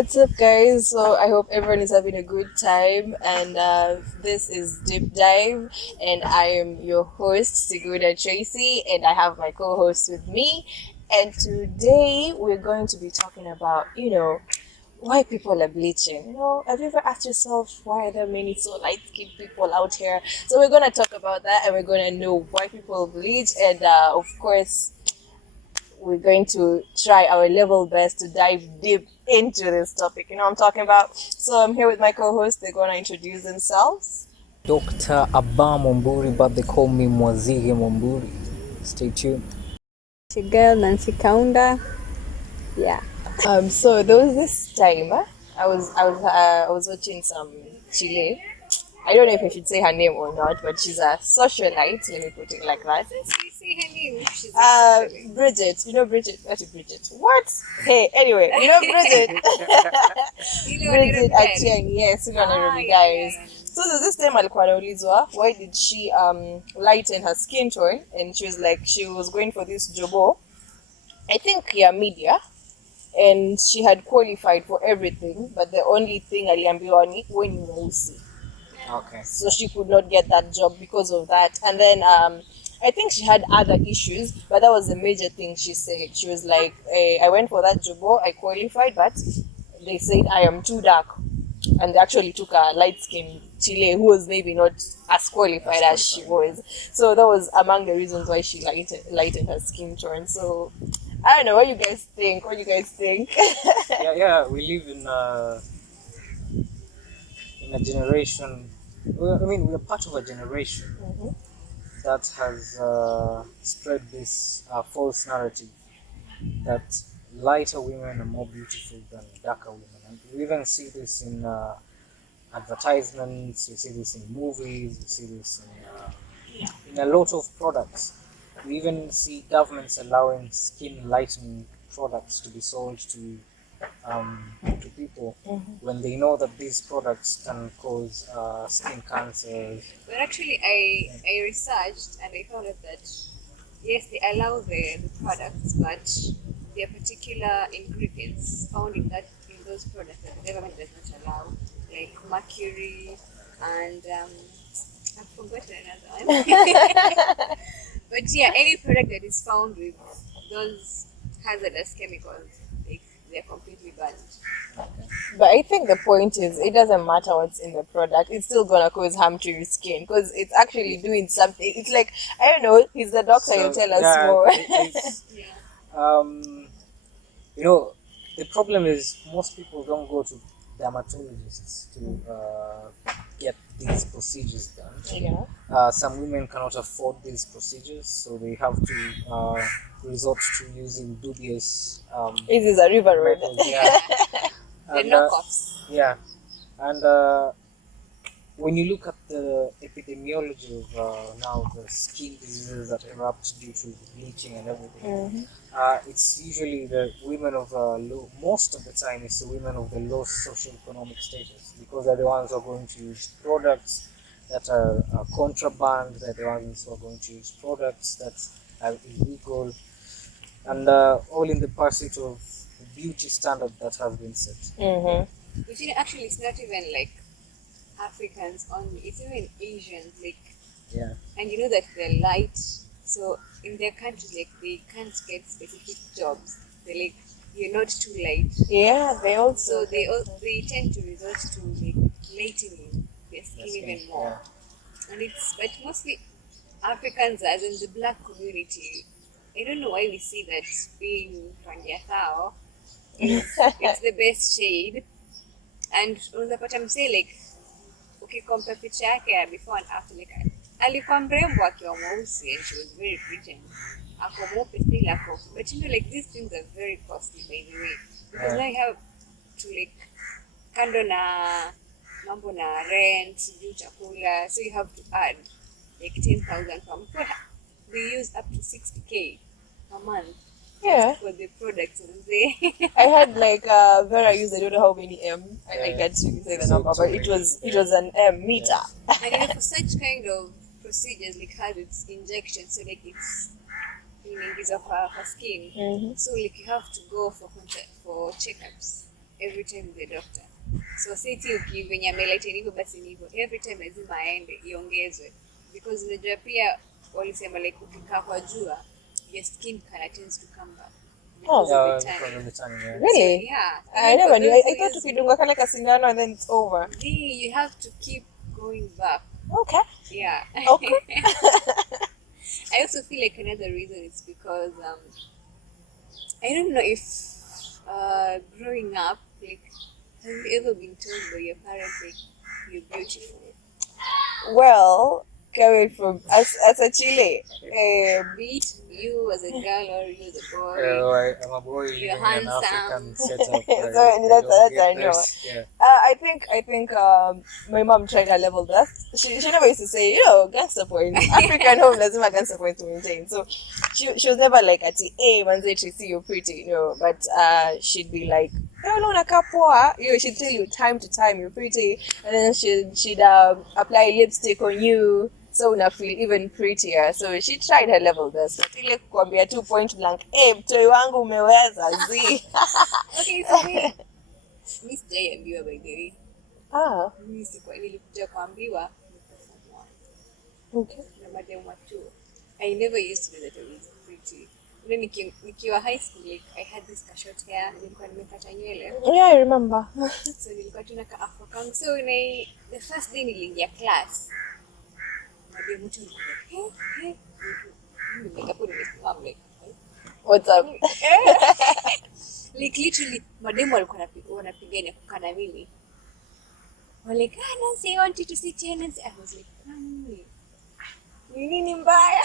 What's up, guys? So I hope everyone is having a good time, and this is Deep Dive, and I am your host Sigurda Tracy, and I have my co-host with me. And today we're going to be talking about, why people are bleaching. Have you ever asked yourself why are there many so light-skinned people out here? So we're gonna talk about that, and we're gonna know why people bleach, and of course we're going to try our level best to dive deep into this topic. You know what I'm talking about? So I'm here with my co-host. They're going to introduce themselves. Dr. Abba Momburi, but they call me Mwazige Momburi. Stay tuned. Your girl Nancy Kaunda. Yeah. So there was this time I was watching some Chile. I don't know if I should say her name or not, but she's a socialite. Let me put it like that. Since we say her name, she's a socialite. Bridget. You know Bridget? What is Bridget? What? Hey, anyway, you know Bridget. Bridget Atiang, yes, we're gonna guys. So there's this time alikuwa anaulizwa why did she lighten her skin tone, and she was like she was going for this jobo, I think media, and she had qualified for everything, but the only thing aliambiwa ni when you mweusi. Okay. So she could not get that job because of that. And then I think she had other issues, but that was the major thing she said. She was like, I went for that job, I qualified, but they said I am too dark. And they actually took a light-skinned Chile who was maybe not as qualified as she was. So that was among the reasons why she lightened her skin tone. So I don't know, what you guys think? What do you guys think? Yeah, we live in a generation. Well, I mean, we're part of a generation that has spread this false narrative that lighter women are more beautiful than darker women. And we even see this in advertisements, we see this in movies, we see this in a lot of products. We even see governments allowing skin lightening products to be sold to people when they know that these products can cause skin cancer. But actually, I researched and I found out that yes, they allow the products, but there are particular ingredients found in those products that the government does not allow, like mercury and I've forgotten another one. But yeah, any product that is found with those hazardous chemicals, like they're completely banned. But I think the point is, it doesn't matter what's in the product. It's still gonna cause harm to your skin because it's actually doing something. It's like, I don't know. He's the doctor. He'll tell us more. The problem is most people don't go to dermatologists to get these procedures done. Yeah. Some women cannot afford these procedures, so they have to resort to using dubious. This is a river road. Yeah. The knockoffs. Yeah, and when you look at the epidemiology of now the skin diseases that erupt due to bleaching and everything, it's usually the women of most of the time it's the women of the low socioeconomic status, because they're the ones who are going to use products that are contraband, they're the ones who are going to use products that are illegal, and all in the pursuit of the beauty standard that has been set. But actually, it's not even like Africans only, it's even Asians, like, yeah. And you know that they're light, so in their countries, like, they can't get specific jobs. They're like, you're not too light. Yeah, they also. So they tend to resort to like lightening their skin even more. Yeah. And but mostly Africans, as in the black community, I don't know why we see that being Rangiathao, it's the best shade. And unapata msee like compare picha yake ya before and after, like alikuwa mrembo akiwa mweusi and she was very pretty, ako mweupe still ako, but like these things are very costly by the way, because now you have to like kando na mambo na rent, sijui chakula, so you have to add like 10,000 per month. They use up to 60k a month. Yeah. For the products. I had like Vera used, I don't know how many I get to say the number, but it was an M meter. And for such kind of procedures, like has its injection, so like it's meaning is of her skin. So like you have to go for checkups every time the doctor. So siti ukivenye ameleta hivyo basi hivyo every time lazima aende iongezwe because unajua pia walisema like ukikaa kwa jua your skin can tends to come back. Really? So, yeah. I never knew. I thought ukidunga kale kasindano and then it's over. You have to keep going back. Okay. Yeah. Okay. I also feel like another reason is because I don't know if growing up, like, have you ever been told by your parents like you're beautiful? Well, coming from as a Chile, Be it you as a girl or you as a boy. I'm a boy You're in an handsome. African setup. So that's I know. Yeah. I think my mom tried her level best. She never used to say, you know, gangster points. African home lazima gangster points to maintain. So she was never like at the hey manze Tracy you're pretty, you know. But she'd be like, you know, she'd tell you time to time you're pretty, and then she'd apply lipstick on you. So una feel even prettier. So she tried her level best. But ile kukwambia tu point blank, mtoi wangu umeweza zi. Okay, so mimi sijaambiwa by the way. Mimi sikuwa nilikuja kuambiwa. Okay. Na madam watu. I never used to know that I was pretty. Nikiwa high school, like, I had this short hair, nilikuwa nimekata nywele. Yeah, I remember. So nilikuwa tunaka afro kang. So the first day niliingia class. Madam mtu alikuwa hey. Nikapo nimesimama like, What's up? Like literally madam walikuwa wanapigania kukana mimi. Wale kana say want you to sit here and I was like, nini mbaya?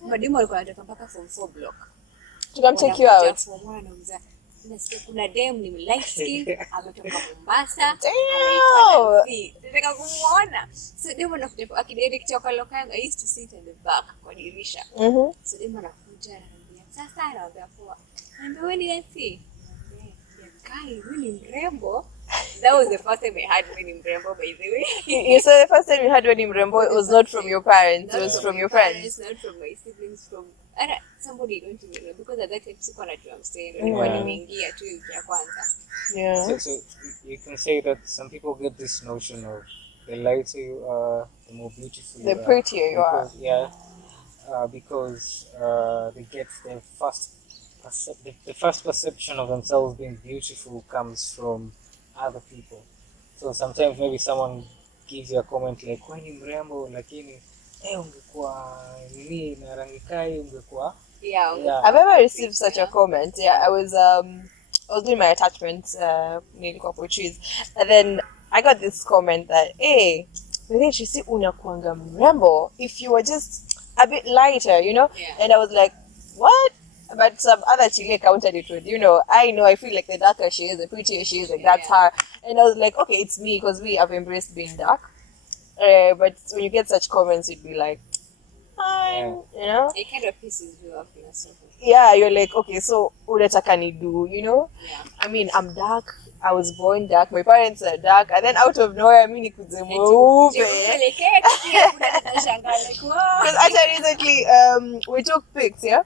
Madam walikuwa wanatoka mpaka form 4 block. To come check you out. Nasikia kuna dem ni light skin ametoka Mombasa. Nataka kumuona. So dem anakuja akidirect kwa local. I used to sit in the back kwa dirisha. So dem anakuja ananiambia sasa anaambia poa. Anambia wewe ni nani? Kai wewe ni mrembo. That was the first time I had when in Mrembo, by the way. You said the first time you had when in Mrembo, it was not from your parents, it was from your friends. Not from my siblings, from somebody don't even know, because at that time sikuwa najua I'm saying nilikuwa nimeingia tu ya kwanza. Yeah. So you can say that some people get this notion of the lighter you are, the more beautiful you are. The prettier you are. Yeah. Because they get their first perception of themselves being beautiful comes from other people. So sometimes maybe someone gives you a comment like wewe ni mrembo lakini ungekuwa nini na rangi kai ungekuwa. Yeah. I've ever received such a comment. Yeah, I was doing my attachments nilikuwa Portuguese, and then I got this comment that hey, wewe Tracy unakuanga mrembo if you were just a bit lighter, you know? Yeah. And I was like, what? But some other Chile countered it with, you know, I feel like the darker she is, the prettier she is, like that's her. And I was like, okay, it's me, because we have embraced being dark. But when you get such comments, you'd be like, fine, you know? It kind of pisses you off in a certain way. Yeah, you're like, okay, so unataka nidu, you know? Yeah. I mean, I'm dark. I was born dark. My parents are dark. And then out of nowhere, I mean, nikuze move. Because actually recently, we took pics, yeah?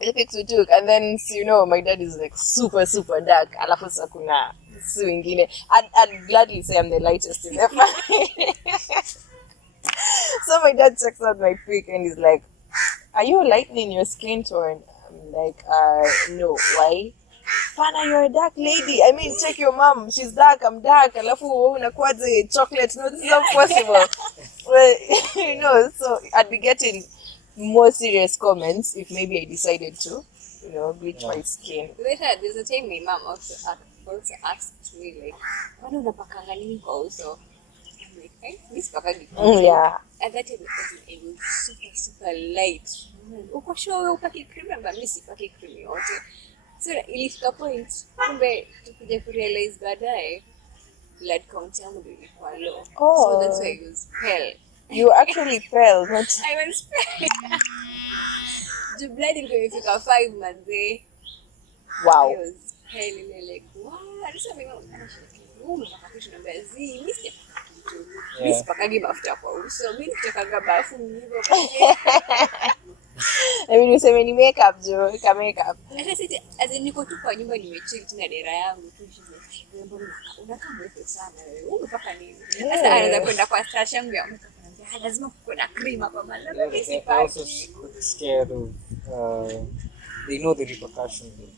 The pics we took, and then you know my dad is like super dark. Alafu sasa kuna si wengine. I'd gladly say I'm the lightest in the family. So my dad checks out my pic and he's like, "Are you lightening your skin tone?" I'm like, no. Why? Pana, you're a dark lady. I mean, check your mom. She's dark. I'm dark. Alafu unakwaje chocolate? No, this is not possible. Well, you know, so I'd be getting more serious comments if maybe I decided to, you know, bleach my skin. There's a time my mom also asked me like, "Kwani unapakanga nini kwa uso?" I'm like, "Hey, this pakagi." Yeah. At that time it was super light. Uko sure upaki cream? But mimi sipaki cream yote. So ilifika point kumbe tukuje kurealize baadaye blood count yangu ilikuwa low. So that's why I was pale. You were actually pale, not... I was pale. The blood ilifika 5 months. Wow. I was pale, like, wow. Mimi sipakagi mafuta kwa uso. Mimi nitakaga bafu hivyo. I mean, useme ni makeup jo, ka makeup. Hata sisi niko tu kwa nyumba nimechill tu na dera yangu tu. unakaa mrefu sana wewe. Umepaka nini? Sasa anaanza kwenda kwa stash yangu ya makeup anambia lazima kuwe na cream hapa maana mimi They're also sipaki. scared of, they know the repercussions of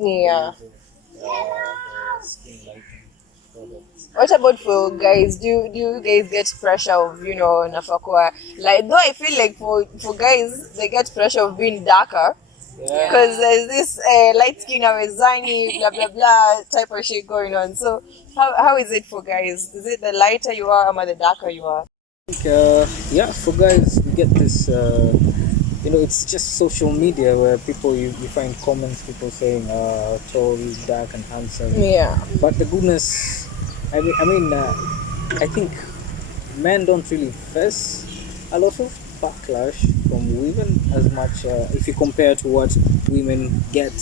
Yeah. the skin lightening products. What about for guys? Do you guys get pressure of, nafakwa? Like, though I feel like for guys, they get pressure of being darker. Yeah. Because there's this light skin Amazani, blah blah blah type of shit going on. So how is it for guys? Is it the lighter you are or the darker you are? I think, yeah, for guys, we get this, it's just social media where people, you find comments, people saying, tall, dark, and handsome. Yeah. But the goodness, I think men don't really face a lot of backlash from women as much if you compare to what women get.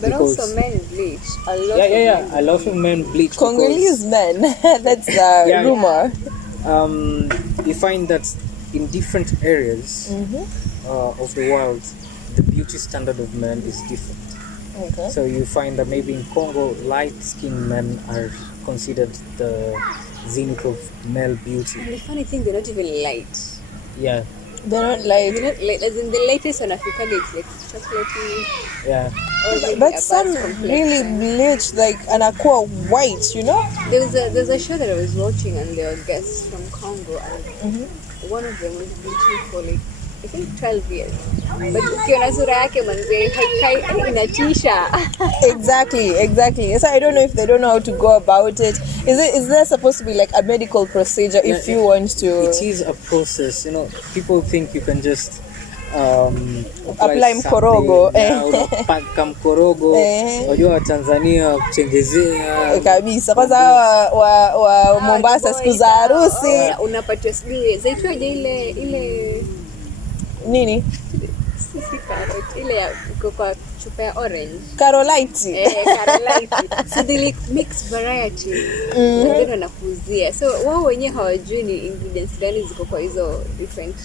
But also men bleach. A lot A lot of men bleach. Congolese men. That's the rumor. You find that in different areas of the world, the beauty standard of men is different. Okay. So you find that maybe in Congo, light-skinned men are considered the zenith of male beauty. And the funny thing, they're not even light. Yeah. They're not like. They're not light. As in the latest on Africa, it's like chocolatey. Yeah. Or maybe But a some bad complexion. really bleach like an aqua white, There's a show that I was watching and there were guests from Congo and one of them was bleaching for like I think 12 years. But ukiona sura yake manze haikai inatisha. Exactly. So I don't know if they don't know how to go about it. Is there supposed to be like a medical procedure if you want to? It is a process. People think you can just apply mkorogo. Paka mkorogo. Wajua Tanzania kuchengezea. Kabisa. Kwanza wa Mombasa siku za harusi. Unapata sijui zaitwaje ile nini? Sisi carrot ile ya kwa chupa ya orange. Carolite. Carolite. So they like mixed variety. Ndio wanakuzia. So wao wenyewe hawajui ni ingredients gani ziko kwa hizo different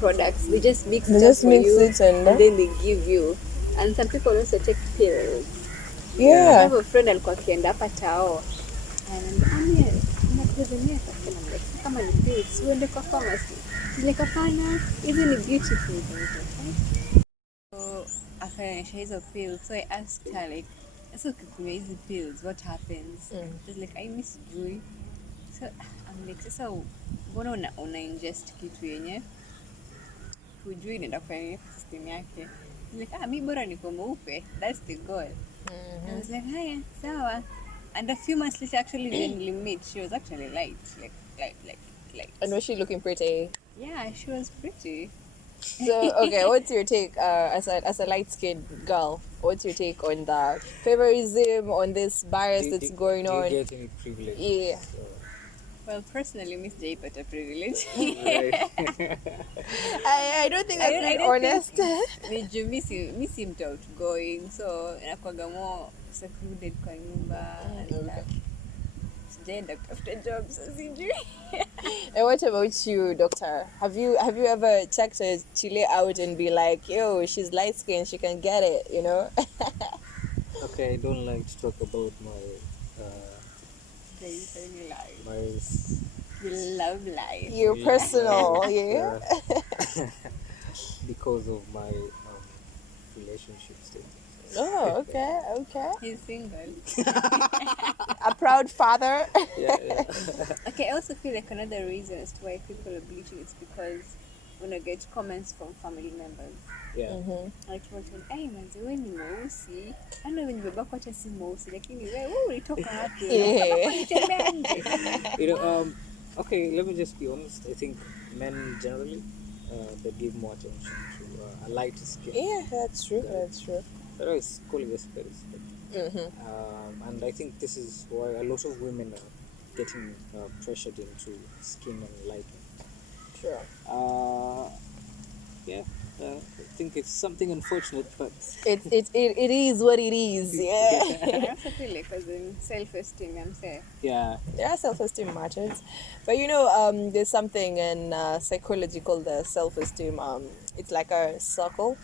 products. They just mix it and then they give you. And some people also take pills. Yeah. I have a friend alikuwa akienda hapa Tao. And nakuzania kama ni pills, uende kwa pharmacy. Nikafanya hizi ni beautiful things. So akaonyesha hizo pills. So I asked her like, so ukikunywa hizi pills, what happens? She's like, I miss joy. So I'm like, sasa mbona una ingest kitu yenye hujui inaenda kufanya nini kwa system yake? She's like, mi bora niko mweupe. That's the goal. I was like, haya, sawa. And a few months later, actually, when we met, she was actually light. And was she looking pretty? Yeah, she was pretty. So, okay, what's your take as a light-skinned girl? What's your take on the favorism, on this bias that's going on? Do you get any privilege? Yeah. So, Well, personally, Miss J got a privilege. I don't think that's being honest. Mi si mtu outgoing, so inakuwaga more secluded kwa nyumba. Sijaenda kutafuta job, so sijui. And what about you, doctor? Have you ever checked a chile out and be like, yo, she's light skinned, she can get it, Okay, I don't like to talk about my You love life. your personal, yeah. Because of my relationship status. Oh, okay. He's single. A proud father. Yeah. Okay, I also feel like another reason as to why people are bleaching is because when I get comments from family members. Yeah. Like hey manzi wewe ni mweusi. Ana wewe ni babako hata si mweusi lakini wewe ulitoka wapi? Unatembea nje. Okay, let me just be honest. I think men generally they give more attention to a lighter skin. Yeah, that's true. Otherwise, calling a spade is spade. And I think this is why a lot of women are getting pressured into skin and lighting. Sure. I think it's something unfortunate, but it is what it is. Yeah. I also feel like as in self-esteem, I'm saying. yeah, Self-esteem matters, but there's something in psychology called the self-esteem. It's like a circle.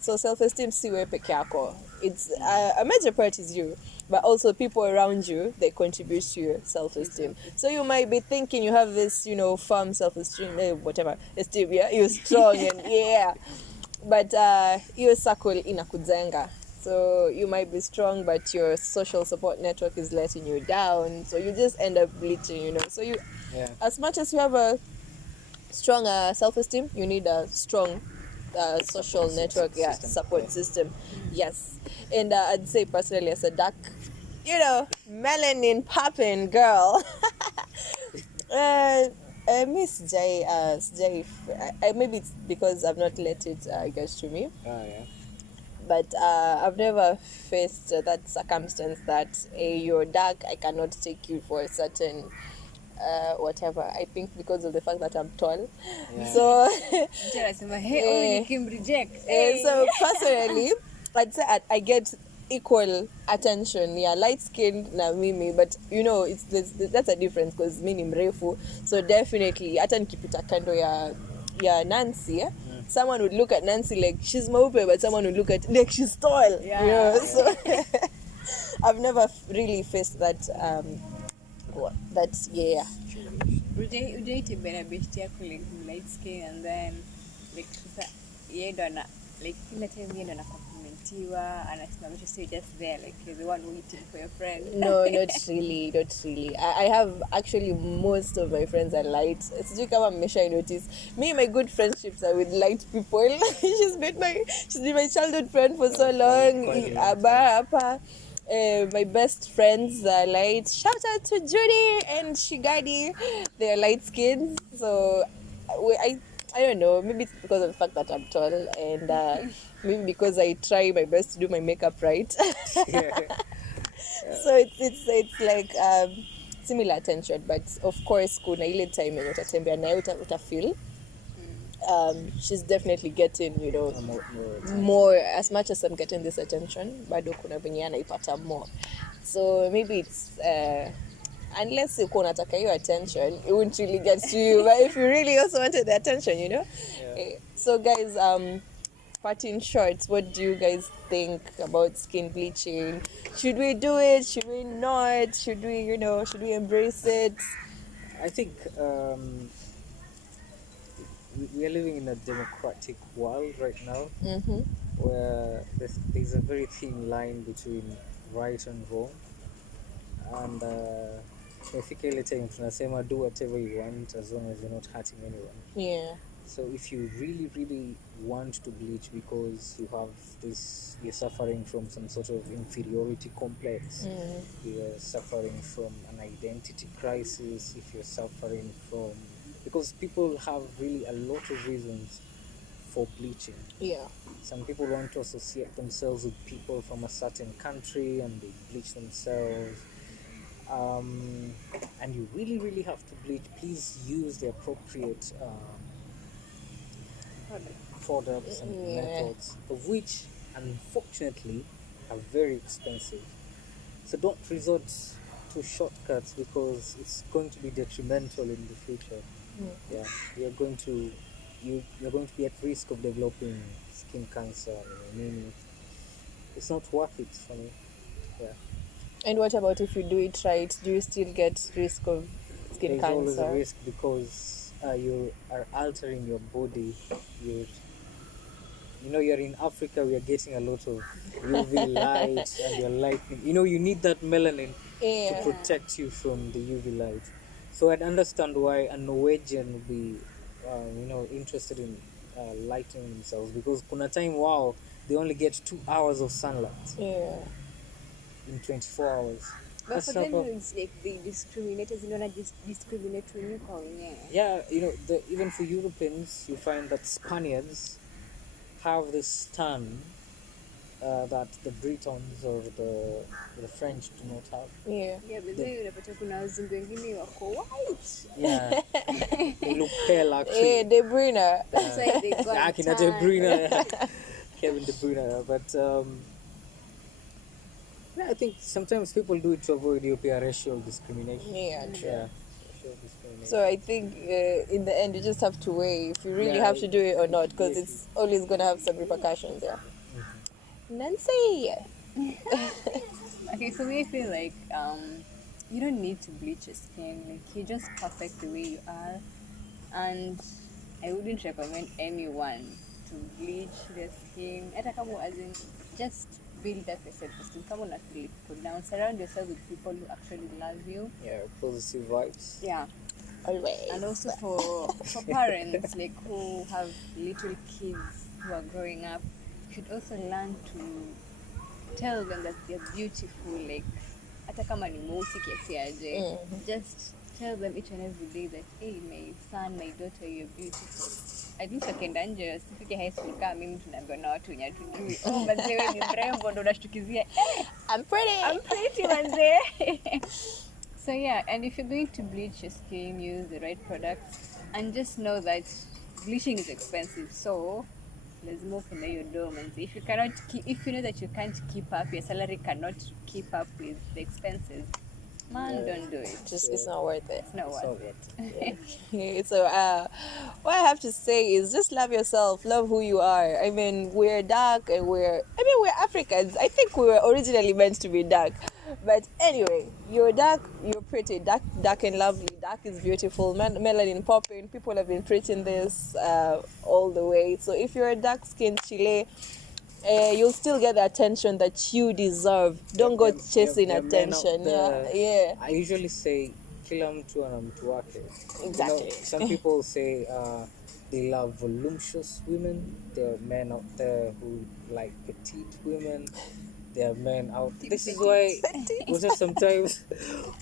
So self-esteem siwe peke yako. It's a major part is you, but also people around you, they contribute to your self-esteem. So you might be thinking you have this, firm self-esteem, whatever, esteem, yeah, you're strong and yeah, but your circle inakujenga. So you might be strong, but your social support network is letting you down. So you just end up bleaching. So as much as you have a strong self-esteem, you need a strong social network, support system. Yes, and I'd say personally, as a dark, melanin popping girl, Miss J, maybe it's because I've not let it get to me. But I've never faced that circumstance that you're dark, I cannot take you for a certain whatever. I think because of the fact that I'm tall. So so personally, I'd say I get equal attention. Yeah, light skinned na mimi, but that's a difference because mimi mrefu. So definitely hata nikipita kando ya Nancy, someone would look at Nancy like she's maupe, but someone would look at like she's tall. So I've never really faced that Ujaitembea best yako like light skin and then like sasa yeye ndo ana like kila time yeye ndo anakomplimentiwa, anasimamisha stay just there like you're the one waiting for your friend. No, not really. I have actually most of my friends are light. Sijui kama mmesha notice. Me, my good friendships are with light people. She's been my childhood friend for so long. My best friends are light. Shout out to Judy and Shigadi. They're light skinned. So I don't know. Maybe it's because of the fact that I'm tall, and maybe because I try my best to do my makeup right. So it's like similar attention, but of course, kuna ile time yenye utatembea naye utafeel. She's definitely getting, more. As much as I'm getting this attention, bado kuna venye anaipata more. So maybe it's unless you unataka hiyo attention, it won't really get to you. But if you really also wanted the attention, So guys, parting shots, what do you guys think about skin bleaching? Should we do it? Should we not? Should we embrace it? I think we are living in a democratic world right now, where there's a very thin line between right and wrong, and tumefika ile time tunasema do whatever you want as long as you're not hurting anyone. Yeah. So if you really, really want to bleach because you're suffering from some sort of inferiority complex, you're suffering from an identity crisis, if you're suffering from... Because people have really a lot of reasons for bleaching. Yeah. Some people want to associate themselves with people from a certain country and they bleach themselves. And you really, really have to bleach. Please use the appropriate products and methods, of which unfortunately are very expensive. So don't resort to shortcuts because it's going to be detrimental in the future. Yeah, you're going to be at risk of developing skin cancer. Meaning, it's not worth it for me. Yeah. And what about if you do it right? Do you still get risk of skin cancer? There's always a risk because you are altering your body. You're in Africa. We are getting a lot of UV light, and you're lightning. You need that melanin to protect you from the UV light. So I'd understand why a Norwegian would be, interested in lightening themselves, because kuna time, they only get 2 hours of sunlight. Yeah. In 24 hours. But for them, it's like they discriminate, discriminate when you call it. Yeah, even for Europeans, you find that Spaniards have this tan that the Britons or the French do not have. Yeah. Yeah, but then unapata kuna wazungu wengine wako white. Yeah. They look pale actually. Yeah, De Bruyne. That's why they got Kina De Bruyne. Kevin De Bruyne. But I think sometimes people do it to avoid European racial discrimination. Yeah, true. Yeah. So I think in the end you just have to weigh if you really have to do it or not, because it's always going to have some repercussions. Yeah. Nancy. Okay, so we feel like you don't need to bleach your skin. Like you're just perfect the way you are, and I wouldn't recommend anyone to bleach their skin. Hata kama as in just build up your self-esteem. Kama una feel people down, surround yourself with people who actually love you. Yeah, positive vibes. Yeah, Always. and also for parents like who have little kids who are growing up, should also learn to tell them that they're beautiful, like hata kama ni mweusi kiasi aje, just tell them each and every day that hey, my son, my daughter, you're beautiful. At least wakienda nje usifike high school kama mimi tunaambiwa na watu wenye hatujui manze wewe ni mrembo ndo unashtukizia I'm pretty manze. So yeah, and if you're going to bleach your skin, use the right product and just know that bleaching is expensive, so lazima upende hiyo dough manze. If you know that you can't keep up, your salary cannot keep up with the expenses, man, don't do it. It's not worth it. It's not worth it. Yeah. So what I have to say is just love yourself, love who you are. I mean, we're dark and we're Africans. I think we were originally meant to be dark, but anyway, you're dark, you're pretty. Dark and lovely. Dark is beautiful. Melanin popping. People have been preaching this all the way. So if you're a dark skinned Chile, you'll still get the attention that you deserve. Don't go chasing attention. Yeah. I usually say kila mtu ana mtu wake. Exactly. You know, some people say they love voluptuous women. There are men out there who like petite women. There are men out. This is why sometimes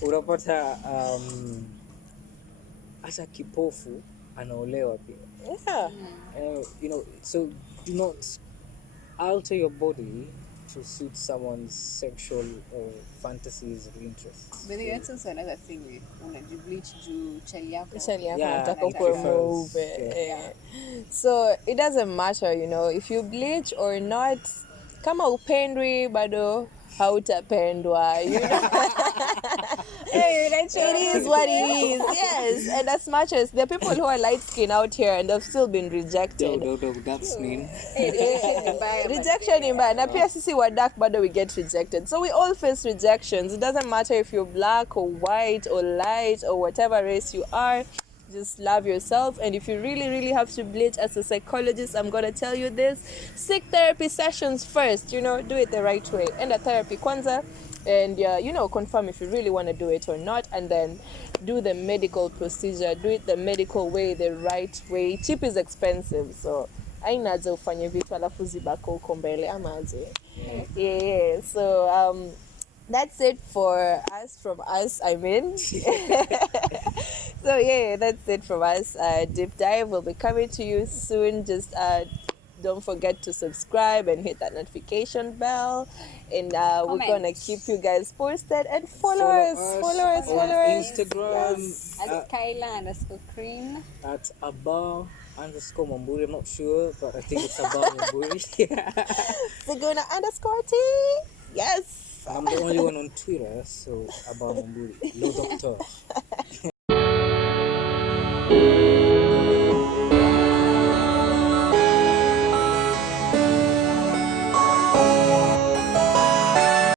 unapata hata kipofu anaolewa pia. Yeah. You know, so do not alter your body to suit someone's sexual fantasies or interests. But that's also another thing with unajibleach juu chali yako. Nataka ukuwe mweupe. Yeah. So it doesn't matter, you know, if you bleach or not, kama upendwi bado hautapendwa, you know. It is what it is. Yes, and as much as there are people who are light skinned out here and they've still been rejected. That's mean. Rejection ni mbaya, na pia sisi wa dark bado we get rejected, so we all face rejections. It doesn't matter if you're black or white or light or whatever race you are. Just love yourself, and if you really have to bleach, as a psychologist, I'm gonna tell you this: seek therapy sessions first. You know, do it the right way. End at therapy kwanza, and you know, confirm if you really want to do it or not, and then do the medical procedure. Do it the medical way, the right way. Cheap is expensive, so aina haja ufanye vitu alafu zibako huko mbele ama aje. Yeah. So that's it for us, from us, I mean. So yeah, that's it from us. Deep Dive will be coming to you soon. Just don't forget to subscribe and hit that notification bell. And we're gonna keep you guys posted, and follow us. On Instagram. Yes. At Kyla_Cream. At Abba_Mamburi. I'm not sure, but I think it's Abba Mamburi. Siguna_T. Yes. I'm the only one on Twitter, so Abba Mamburi. No doctor.